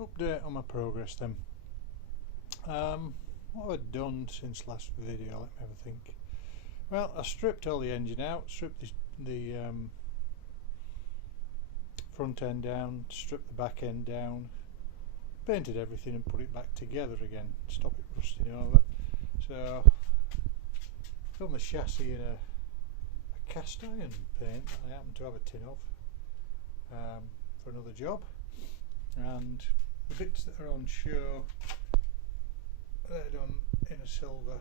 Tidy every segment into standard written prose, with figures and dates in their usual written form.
Update on my progress then. What have I done since last video? Let me have a think. Well, I stripped all the engine out, stripped the front end down, stripped the back end down, painted everything and put it back together again, stop it rusting over. So I've done the chassis in a cast iron paint that I happen to have a tin of for another job, and the bits that are on show, they're done in a silver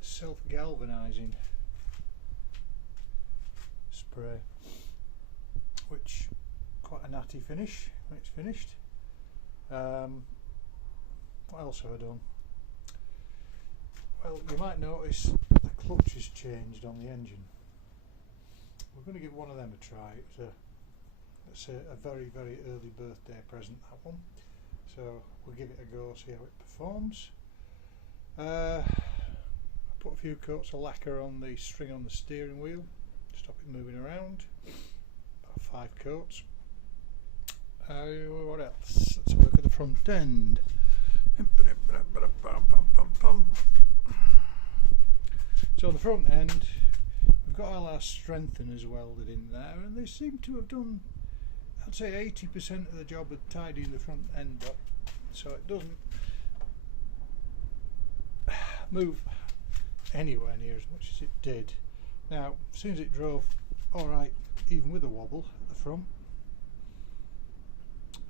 self-galvanizing spray, which quite a natty finish when it's finished. What else have I done? Well, you might notice the clutch has changed on the engine. We're going to give one of them a try. It's a very, very early birthday present, that one. So we'll give it a go, see how it performs. I put a few coats of lacquer on the string on the steering wheel, stop it moving around. About 5 coats. What else? Let's have a look at the front end. So on the front end, we've got all our strengtheners welded in there, and they seem to have done, I'd say 80% of the job of tidying the front end up, so it doesn't move anywhere near as much as it did. Now, as soon as it drove alright, even with a wobble at the front,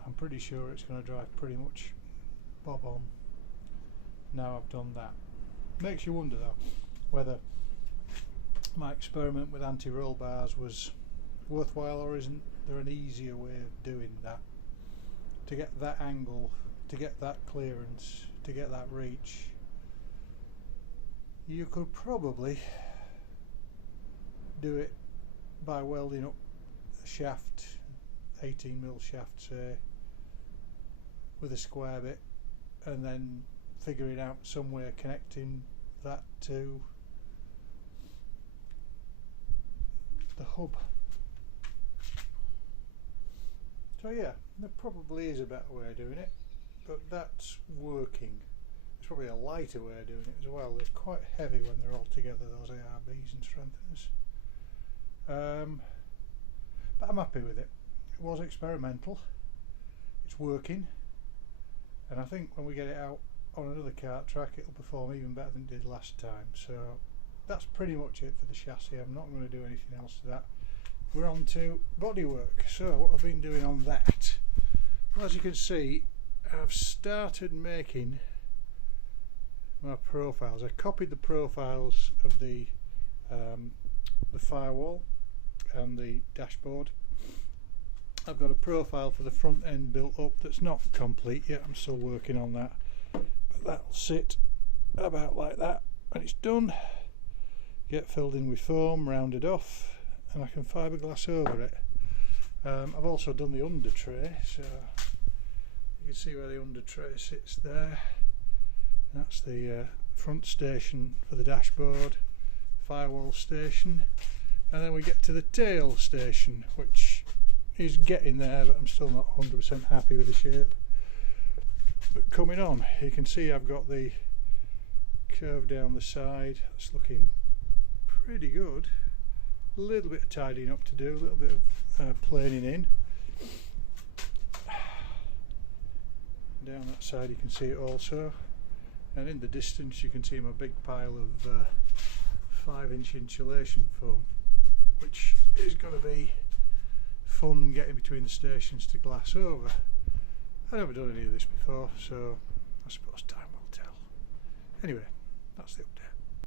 I'm pretty sure it's going to drive pretty much bob on now I've done that. Makes you wonder though whether my experiment with anti-roll bars was worthwhile, or isn't there an easier way of doing that to get that angle, to get that clearance, to get that reach. You could probably do it by welding up a shaft, 18mm shaft say, with a square bit, and then figuring out some way of connecting that to the hub. So yeah, there probably is a better way of doing it, but that's working. There's probably a lighter way of doing it as well. They're quite heavy when they're all together, those ARBs and strengtheners. But I'm happy with it. It was experimental, it's working, and I think when we get it out on another kart track it'll perform even better than it did last time. So that's pretty much it for the chassis. I'm not going to do anything else to that. We're on to bodywork. So what I've been doing on that, well, as you can see, I've started making my profiles. I copied the profiles of the firewall and the dashboard. I've got a profile for the front end built up that's not complete yet. I'm still working on that, but that'll sit about like that when it's done. Get filled in with foam, rounded off, and I can fiberglass over it. I've also done the under tray, so you can see where the under tray sits there. And that's the front station for the dashboard, firewall station, and then we get to the tail station, which is getting there, but I'm still not 100% happy with the shape. But coming on, you can see I've got the curve down the side. It's looking pretty good. A little bit of tidying up to do, a little bit of planing in. Down that side you can see it also, and in the distance you can see my big pile of 5-inch insulation foam, which is going to be fun getting between the stations to glass over. I've never done any of this before, so I suppose time will tell. Anyway, that's the update.